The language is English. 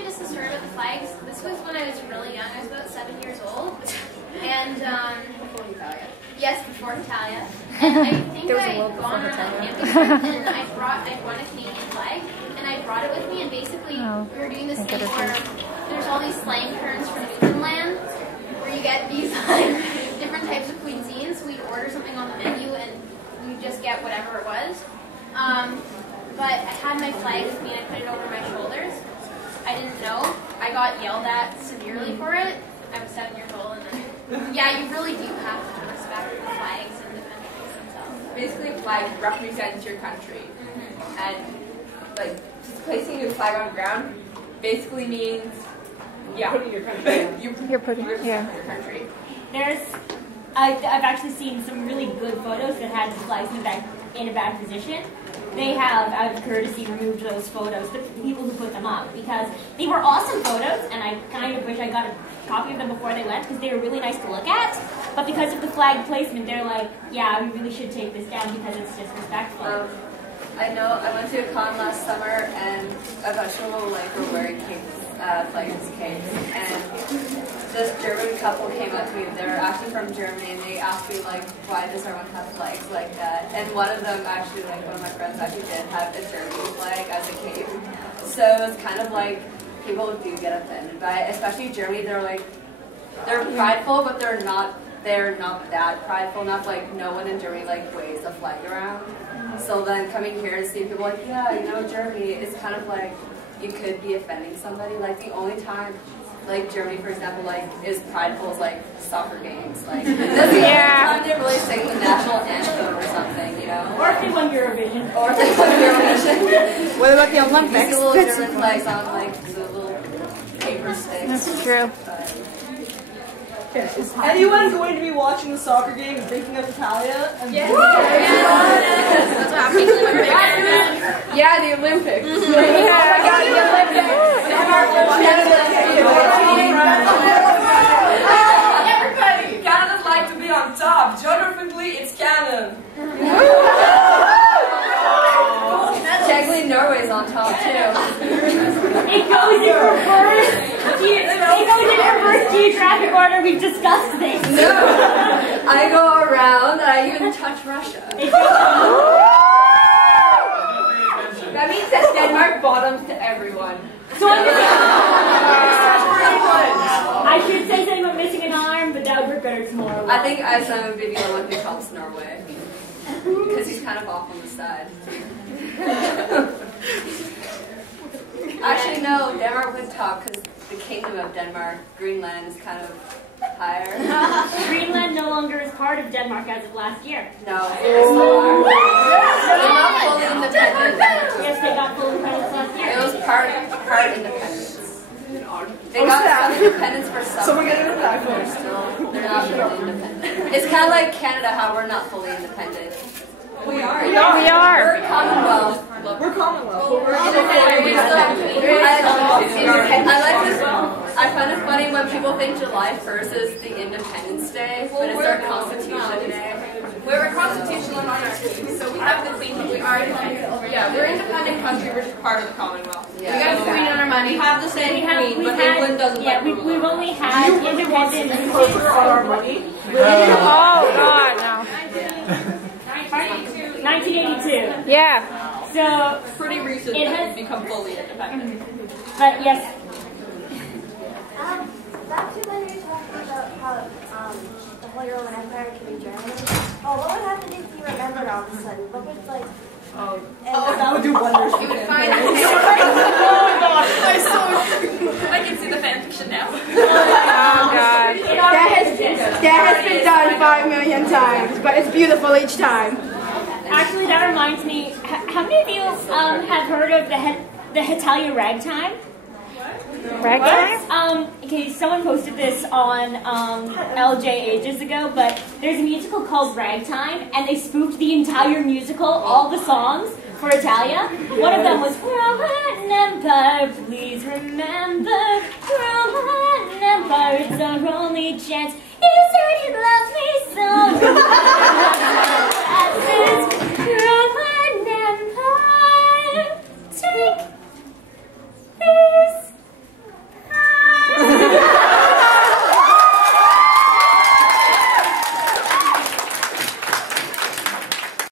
actually just a story about the flags. This was when I was really young. I was about 7 years old. And, Before Hetalia. yes, before Hetalia. And I think I had gone on a camping trip and I won a Canadian flag. And I brought it with me, and basically we were doing this thing where there's all these slang terms for Newfoundland, where you get these like different types of cuisines. So we'd order something on the menu and we'd just get whatever it was. But I had my flag with me and I put it over my shoulders. I didn't know. I got yelled at severely for it. I was 7 years old, and then, yeah, you really do have to respect the flags and the countries themselves. Basically, a flag represents your country. And, like, just placing your flag on the ground basically means, yeah, putting your country. You're putting your country. I've actually seen some really good photos that had the flags in a bad position. They have, out of courtesy, removed those photos, the people who put them up, because they were awesome photos, and I kind of wish I got a copy of them before they went, because they were really nice to look at. But because of the flag placement, they're like, yeah, we really should take this down because it's disrespectful. I know, I went to a con last summer, and a bunch of little were wearing flags capes, and this German couple came up to me. They were actually from Germany, and they asked me, like, why does everyone have flags like that? And one of them actually, like, one of my friends actually did have a German flag as a cape. So it's kind of like, people do get offended by it, especially Germany. They're like, they're prideful, but they're not that prideful. Not like, no one in Germany, like, waves a flag around. So then coming here and seeing people like, yeah, you know, Germany, it's kind of like, you could be offending somebody. Like, the only time, like, Germany, for example, like, is prideful is, like, soccer games. Like, that's the only time they really sing the national anthem or something, you know? Or if they won Eurovision. Or if they won Eurovision. What about the Olympics? You see little German flags on, like, the little paper sticks. That's true. Is anyone going to be watching the soccer game and thinking of Hetalia? Yes. That's what happened. Yeah, the Olympics. Oh my God, the Olympics. Everybody! Canada's like to be on top. Geographically, it's Canada. Technically, Norway's on top, too. It goes in reverse. It goes in reverse geographic order. We've discussed this. No, I go around. I even touch Russia. That means that Denmark bottoms to everyone. So I should say something about missing an arm, but that would work better tomorrow. I think Iceland would be the Olympic helps Norway because he's kind of off on the side. Actually, no, Denmark would top because the kingdom of Denmark, Greenland, is kind of higher. Greenland no longer is part of Denmark as of last year. No, they still are. They're not fully independent. Yes, they got full independence last year. It was part independence. They got some independence for some. So we're getting into that first. They're not fully independent. It's kind of like Canada, how we're not fully independent. We are. We are. We're a Commonwealth. We're Commonwealth. Well, we're independent. We still I like this. I find it funny when people think July 1st is the Independence Day, but it's our Constitution Day. We're a constitutional monarchy, so we have the queen. We are we're an independent country. We're just part of the Commonwealth. Yeah. We got a queen on our money. We have the same queen, but England doesn't. Yeah, we've only had independence. On our money. Oh, God, no. 1982. Yeah. So Pretty recent it that has we've become fully independent. But yes. Back to when you were talking about how the Holy Roman Empire can be Germany. Oh, what would happen if you remembered all of a sudden? What would like? That would do wonders. You would find Oh my gosh! I can see the fanfiction now. Oh, God. That has been done 5 million times, but it's beautiful each time. Actually, that reminds me. How many of you have heard of the Hetalia ragtime? Ragtime? Okay, someone posted this on LJ ages ago, but there's a musical called Ragtime, and they spoofed the entire musical, all the songs, for Hetalia. One of them was Roman Empire, please remember, Roman Empire, it's our only chance. You said you'd love me so. That's it.